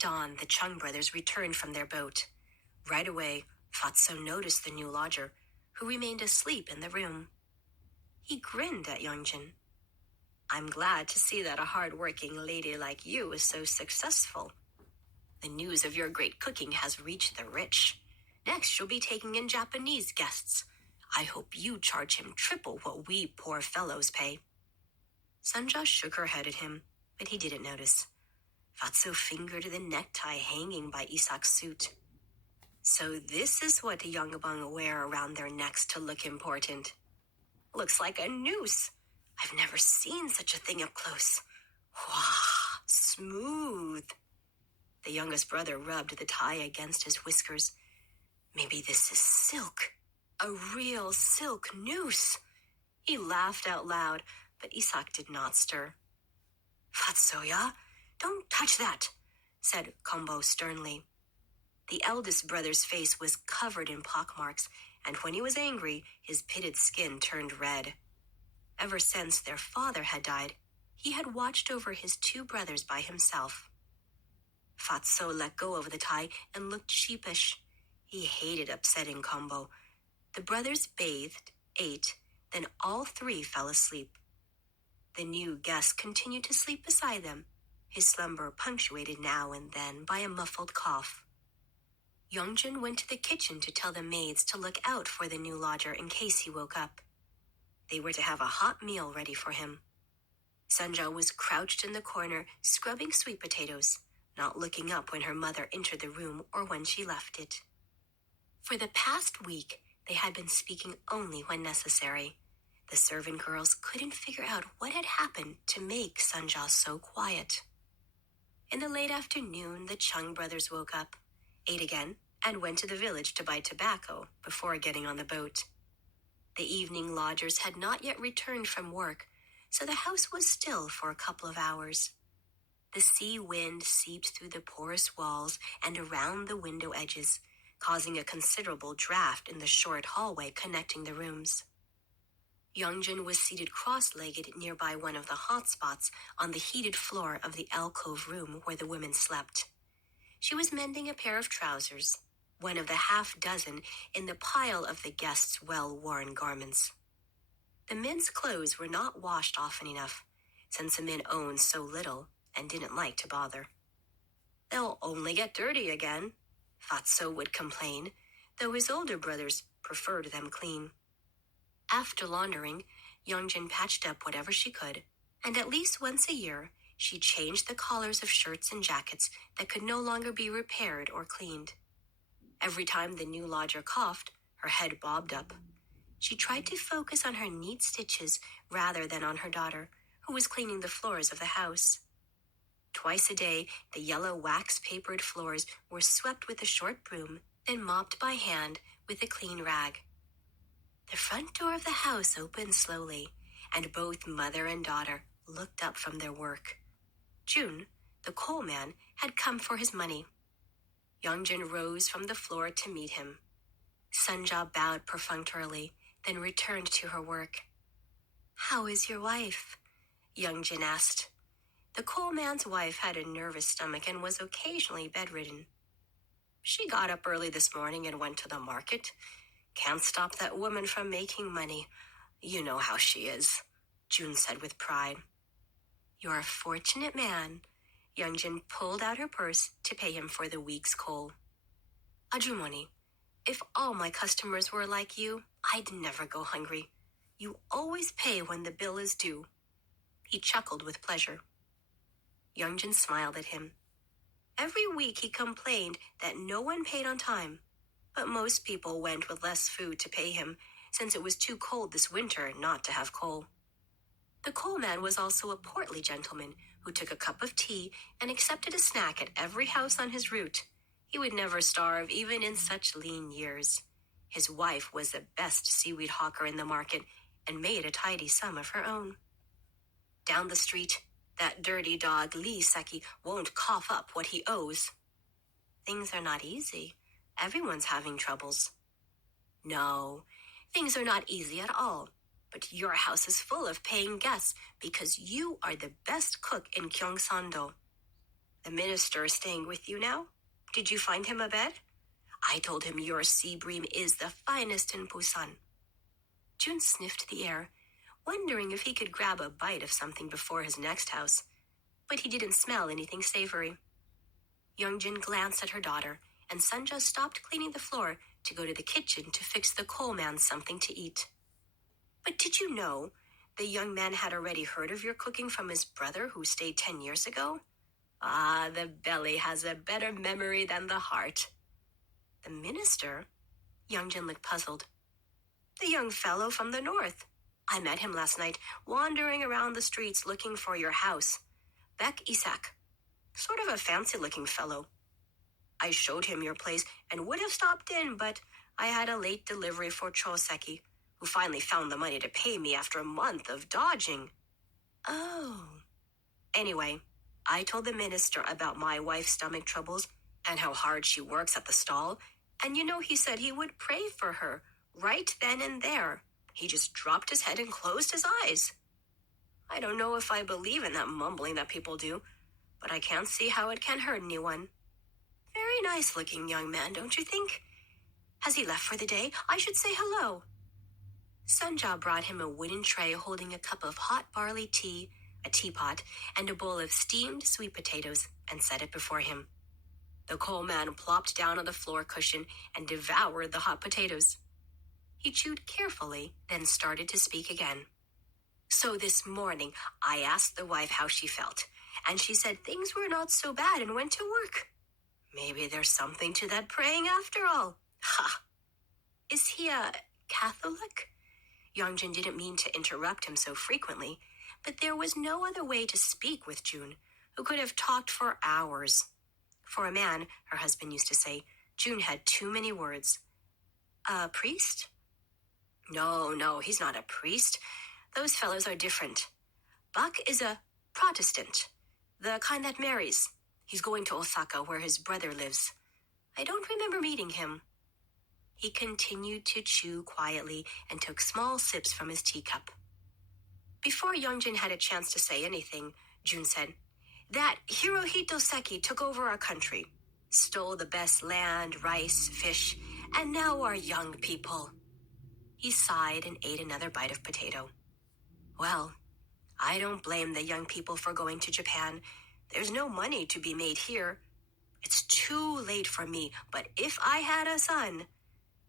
dawn, the Chung brothers returned from their boat. Right away, Fatso noticed the new lodger, who remained asleep in the room. He grinned at Youngjin. "I'm glad to see that a hard-working lady like you is so successful. The news of your great cooking has reached the rich. Next, you'll be taking in Japanese guests. I hope you charge him triple what we poor fellows pay." Sanja shook her head at him, but he didn't notice. Fatso fingered the necktie hanging by Isak's suit. "So this is what the Yongbang wear around their necks to look important. Looks like a noose. I've never seen such a thing up close. Wah, smooth." The youngest brother rubbed the tie against his whiskers. "Maybe this is silk. A real silk noose." He laughed out loud, but Isak did not stir. "Fatsoya, don't touch that," said Kombo sternly. The eldest brother's face was covered in pockmarks, and when he was angry, his pitted skin turned red. Ever since their father had died, he had watched over his two brothers by himself. Fatso let go of the tie and looked sheepish. He hated upsetting Kombo. The brothers bathed, ate, then all three fell asleep. The new guest continued to sleep beside them, his slumber punctuated now and then by a muffled cough. Youngjin went to the kitchen to tell the maids to look out for the new lodger in case he woke up. They were to have a hot meal ready for him. Sanja was crouched in the corner, scrubbing sweet potatoes, not looking up when her mother entered the room or when she left it. For the past week, they had been speaking only when necessary. The servant girls couldn't figure out what had happened to make Sanja so quiet. In the late afternoon, the Chung brothers woke up, ate again, and went to the village to buy tobacco before getting on the boat. The evening lodgers had not yet returned from work, so the house was still for a couple of hours. The sea wind seeped through the porous walls and around the window edges, causing a considerable draft in the short hallway connecting the rooms. Youngjin was seated cross-legged nearby one of the hot spots on the heated floor of the alcove room where the women slept. She was mending a pair of trousers, one of the half-dozen in the pile of the guests' well-worn garments. The men's clothes were not washed often enough, since the men owned so little and didn't like to bother. "They'll only get dirty again," Fatso would complain, though his older brothers preferred them clean. After laundering, Youngjin patched up whatever she could, and at least once a year, she changed the collars of shirts and jackets that could no longer be repaired or cleaned. Every time the new lodger coughed, her head bobbed up. She tried to focus on her neat stitches rather than on her daughter, who was cleaning the floors of the house. Twice a day, the yellow wax-papered floors were swept with a short broom, then mopped by hand with a clean rag. The front door of the house opened slowly, and both mother and daughter looked up from their work. Jun, the coal man, had come for his money. Youngjin rose from the floor to meet him. Sanja bowed perfunctorily, then returned to her work. "How is your wife?" Youngjin asked. The coal man's wife had a nervous stomach and was occasionally bedridden. "She got up early this morning and went to the market. Can't stop that woman from making money. You know how she is," Jun said with pride. "You're a fortunate man." Youngjin pulled out her purse to pay him for the week's coal. "Ajumoni, if all my customers were like you, I'd never go hungry. You always pay when the bill is due." He chuckled with pleasure. Youngjin smiled at him. Every week he complained that no one paid on time, but most people went with less food to pay him, since it was too cold this winter not to have coal. The coal man was also a portly gentleman who took a cup of tea and accepted a snack at every house on his route. He would never starve even in such lean years. His wife was the best seaweed hawker in the market and made a tidy sum of her own. Down the street, that dirty dog Lee Seki won't cough up what he owes. Things are not easy. Everyone's having troubles. No, things are not easy at all. But your house is full of paying guests because you are the best cook in Gyeongsando. The minister is staying with you now? Did you find him a bed? I told him your sea bream is the finest in Busan. Jun sniffed the air, wondering if he could grab a bite of something before his next house, but he didn't smell anything savory. Youngjin glanced at her daughter, and Sunja stopped cleaning the floor to go to the kitchen to fix the coal man something to eat. But did you know the young man had already heard of your cooking from his brother who stayed 10 years ago? Ah, the belly has a better memory than the heart. The minister? Youngjin looked puzzled. The young fellow from the north. I met him last night, wandering around the streets looking for your house. Bek Isak. Sort of a fancy-looking fellow. I showed him your place and would have stopped in, but I had a late delivery for Choseki, who finally found the money to pay me after a month of dodging. Oh. Anyway, I told the minister about my wife's stomach troubles and how hard she works at the stall, and he said he would pray for her right then and there. He just dropped his head and closed his eyes. I don't know if I believe in that mumbling that people do, but I can't see how it can hurt anyone. Very nice-looking young man, don't you think? Has he left for the day? I should say hello. Sunja brought him a wooden tray holding a cup of hot barley tea, a teapot, and a bowl of steamed sweet potatoes, and set it before him. The coal man plopped down on the floor cushion and devoured the hot potatoes. He chewed carefully, then started to speak again. So this morning, I asked the wife how she felt, and she said things were not so bad and went to work. Maybe there's something to that praying after all. Ha! Is he a Catholic? Youngjin didn't mean to interrupt him so frequently, but there was no other way to speak with June, who could have talked for hours. For a man, her husband used to say, June had too many words. A priest? No, he's not a priest. Those fellows are different. Buck is a Protestant, the kind that marries. He's going to Osaka, where his brother lives. I don't remember meeting him. He continued to chew quietly and took small sips from his teacup. Before Youngjin had a chance to say anything, June said, that Hirohito Seki took over our country, stole the best land, rice, fish, and now our young people. He sighed and ate another bite of potato. Well, I don't blame the young people for going to Japan. There's no money to be made here. It's too late for me, but if I had a son...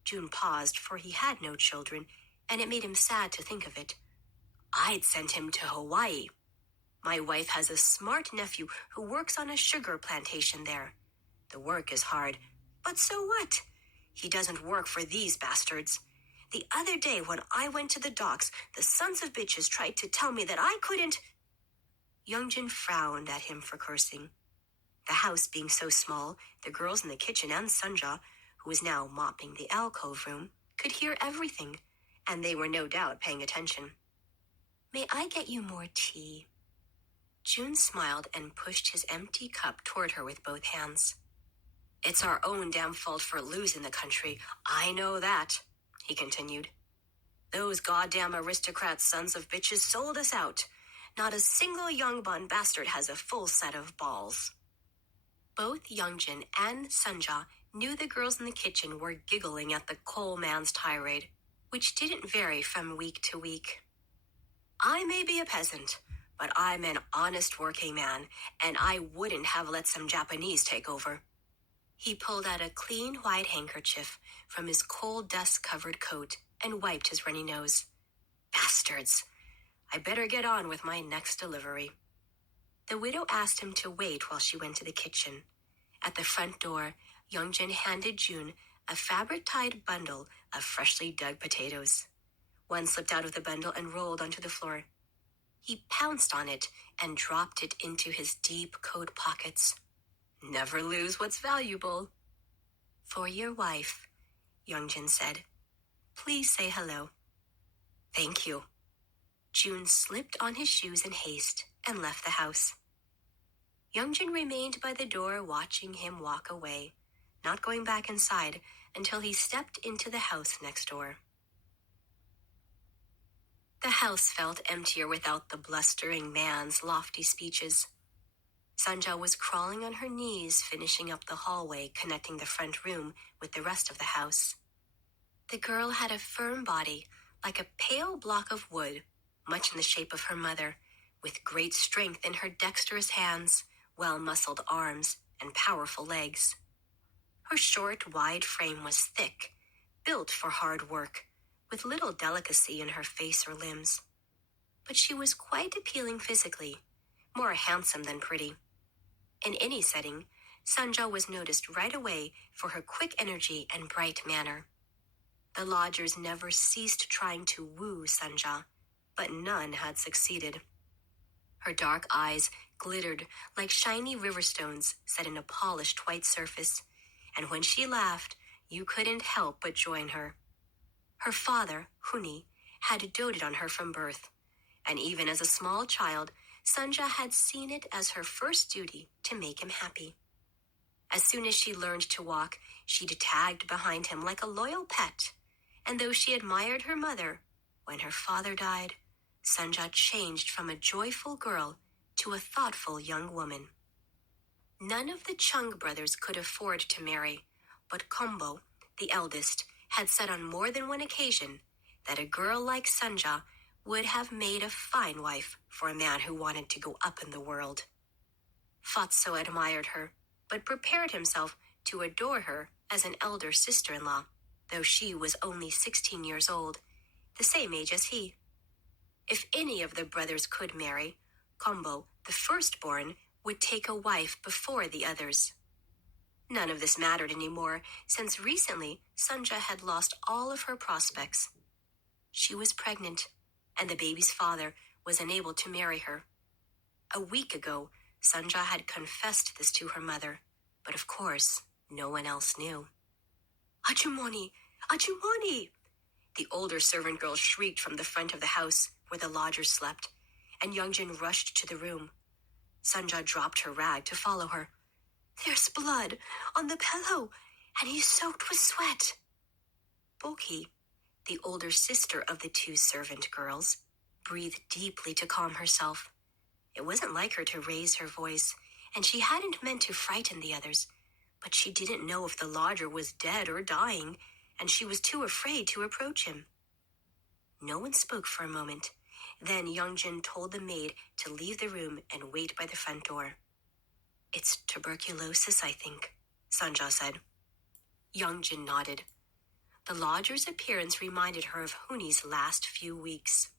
June paused, for he had no children, and it made him sad to think of it. I'd send him to Hawaii. My wife has a smart nephew who works on a sugar plantation there. The work is hard, but so what? He doesn't work for these bastards. The other day when I went to the docks, the sons of bitches tried to tell me that I couldn't... Youngjin frowned at him for cursing. The house being so small, the girls in the kitchen and Sunja, who was now mopping the alcove room, could hear everything, and they were no doubt paying attention. May I get you more tea? June smiled and pushed his empty cup toward her with both hands. It's our own damn fault for losing the country. I know that, he continued. Those goddamn aristocrat sons of bitches sold us out. Not a single Yongbun bastard has a full set of balls. Both Youngjin and Sunja knew the girls in the kitchen were giggling at the coal man's tirade, which didn't vary from week to week. I may be a peasant, but I'm an honest working man, and I wouldn't have let some Japanese take over. He pulled out a clean white handkerchief from his coal dust-covered coat and wiped his runny nose. Bastards! I better get on with my next delivery. The widow asked him to wait while she went to the kitchen. At the front door, Youngjin handed June a fabric-tied bundle of freshly dug potatoes. One slipped out of the bundle and rolled onto the floor. He pounced on it and dropped it into his deep coat pockets. Never lose what's valuable. For your wife, Youngjin said. Please say hello. Thank you. June slipped on his shoes in haste and left the house. Youngjin remained by the door watching him walk away, not going back inside until he stepped into the house next door. The house felt emptier without the blustering man's lofty speeches. Sanja was crawling on her knees, finishing up the hallway connecting the front room with the rest of the house. The girl had a firm body, like a pale block of wood, much in the shape of her mother, with great strength in her dexterous hands, well-muscled arms, and powerful legs. Her short, wide frame was thick, built for hard work, with little delicacy in her face or limbs. But she was quite appealing physically, more handsome than pretty. In any setting, Sanja was noticed right away for her quick energy and bright manner. The lodgers never ceased trying to woo Sanja, but none had succeeded. Her dark eyes glittered like shiny river stones set in a polished white surface, and when she laughed, you couldn't help but join her. Her father, Huni, had doted on her from birth, and even as a small child, Sanja had seen it as her first duty to make him happy. As soon as she learned to walk, she'd tagged behind him like a loyal pet, and though she admired her mother, when her father died, Sanja changed from a joyful girl to a thoughtful young woman. None of the Chung brothers could afford to marry, but Kombo, the eldest, had said on more than one occasion that a girl like Sanja would have made a fine wife for a man who wanted to go up in the world. Fatso admired her, but prepared himself to adore her as an elder sister-in-law, though she was only 16 years old, the same age as he. If any of the brothers could marry, Kombo, the firstborn, would take a wife before the others. None of this mattered anymore, since recently Sanja had lost all of her prospects. She was pregnant, and the baby's father was unable to marry her. A week ago, Sanja had confessed this to her mother, but of course, no one else knew. Achumoni! Achumoni! The older servant girl shrieked from the front of the house where the lodgers slept, and Youngjin rushed to the room. Sanja dropped her rag to follow her. There's blood on the pillow, and he's soaked with sweat. Boki, the older sister of the two servant girls, breathed deeply to calm herself. It wasn't like her to raise her voice, and she hadn't meant to frighten the others, but she didn't know if the lodger was dead or dying, and she was too afraid to approach him. No one spoke for a moment. Then Youngjin told the maid to leave the room and wait by the front door. It's tuberculosis, I think, Sanja said. Youngjin nodded. The lodger's appearance reminded her of Huni's last few weeks.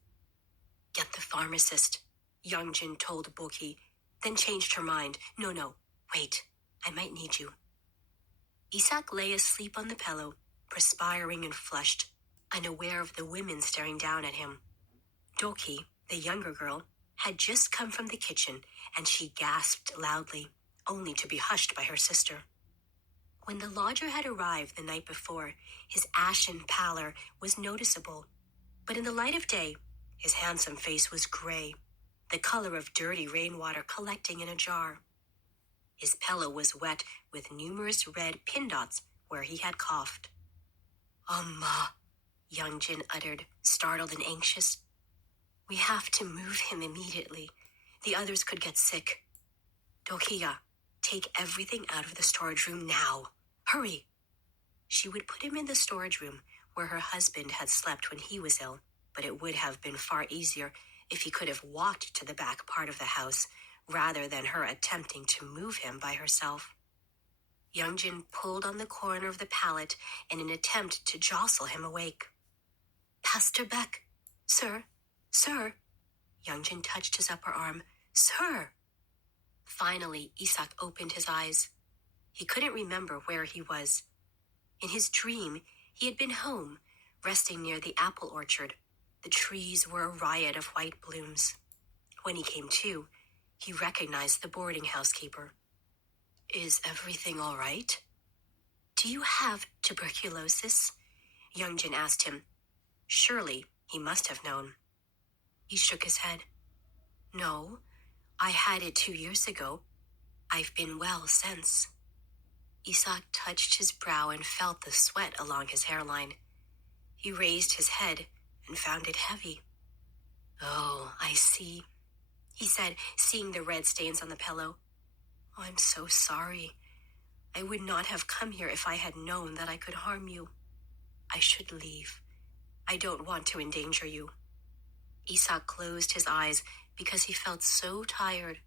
Get the pharmacist, Youngjin told Boki, then changed her mind. No, wait, I might need you. Isak lay asleep on the pillow, perspiring and flushed, unaware of the women staring down at him. Doki, the younger girl, had just come from the kitchen, and she gasped loudly, only to be hushed by her sister. When the lodger had arrived the night before, his ashen pallor was noticeable, but in the light of day, his handsome face was gray, the color of dirty rainwater collecting in a jar. His pillow was wet with numerous red pin dots where he had coughed. Amma, Youngjin uttered, startled and anxious. We have to move him immediately. The others could get sick. Dokiya, take everything out of the storage room now. Hurry! She would put him in the storage room where her husband had slept when he was ill, but it would have been far easier if he could have walked to the back part of the house rather than her attempting to move him by herself. Youngjin pulled on the corner of the pallet in an attempt to jostle him awake. Pastor Beck, sir. Youngjin touched his upper arm. Sir! Finally, Isak opened his eyes. He couldn't remember where he was. In his dream, he had been home, resting near the apple orchard. The trees were a riot of white blooms. When he came to, he recognized the boarding house keeper. Is everything all right? Do you have tuberculosis? Youngjin asked him. Surely he must have known. He shook his head. No, I had it 2 years ago. I've been well since. Isak touched his brow and felt the sweat along his hairline. He raised his head and found it heavy. Oh, I see, he said, seeing the red stains on the pillow. Oh, I'm so sorry. I would not have come here if I had known that I could harm you. I should leave. I don't want to endanger you. Isak closed his eyes because he felt so tired.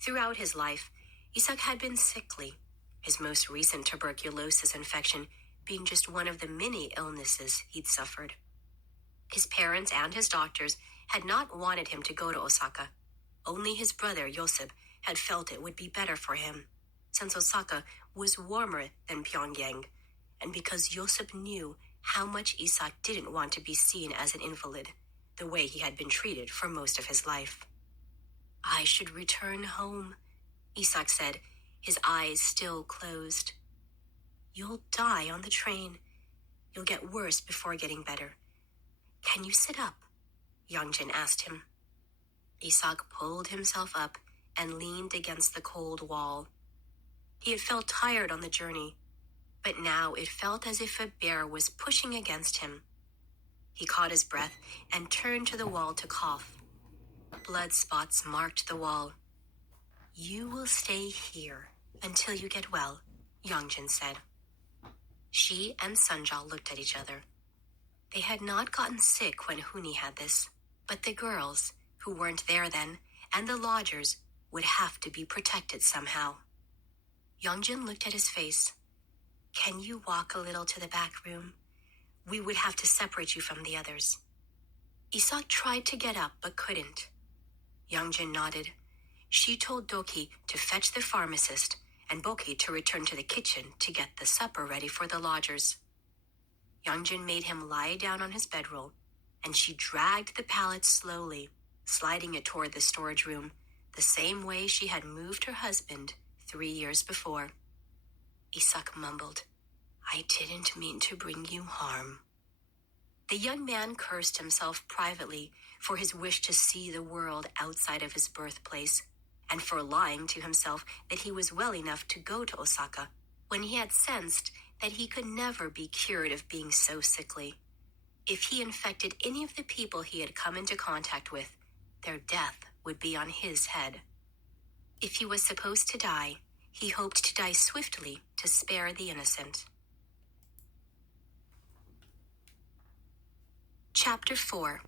Throughout his life, Isak had been sickly, his most recent tuberculosis infection being just one of the many illnesses he'd suffered. His parents and his doctors had not wanted him to go to Osaka. Only his brother, Josip, had felt it would be better for him, since Osaka was warmer than Pyongyang, and because Josip knew how much Isak didn't want to be seen as an invalid, the way he had been treated for most of his life. I should return home, Isak said, his eyes still closed. You'll die on the train. You'll get worse before getting better. Can you sit up? Yongjin asked him. Isak pulled himself up and leaned against the cold wall. He had felt tired on the journey, but now it felt as if a bear was pushing against him. He caught his breath and turned to the wall to cough. Blood spots marked the wall. You will stay here until you get well, Yongjin said. She and Sunjal looked at each other. They had not gotten sick when Huni had this, but the girls, who weren't there then, and the lodgers would have to be protected somehow. Yongjin looked at his face. Can you walk a little to the back room? We would have to separate you from the others. Isak tried to get up but couldn't. Yongjin nodded. She told Doki to fetch the pharmacist and Boki to return to the kitchen to get the supper ready for the lodgers. Yongjin made him lie down on his bedroll, and she dragged the pallet slowly, sliding it toward the storage room, the same way she had moved her husband 3 years before. Isak mumbled, I didn't mean to bring you harm. The young man cursed himself privately for his wish to see the world outside of his birthplace, and for lying to himself that he was well enough to go to Osaka, when he had sensed that he could never be cured of being so sickly. If he infected any of the people he had come into contact with, their death would be on his head. If he was supposed to die, he hoped to die swiftly to spare the innocent. Chapter 4.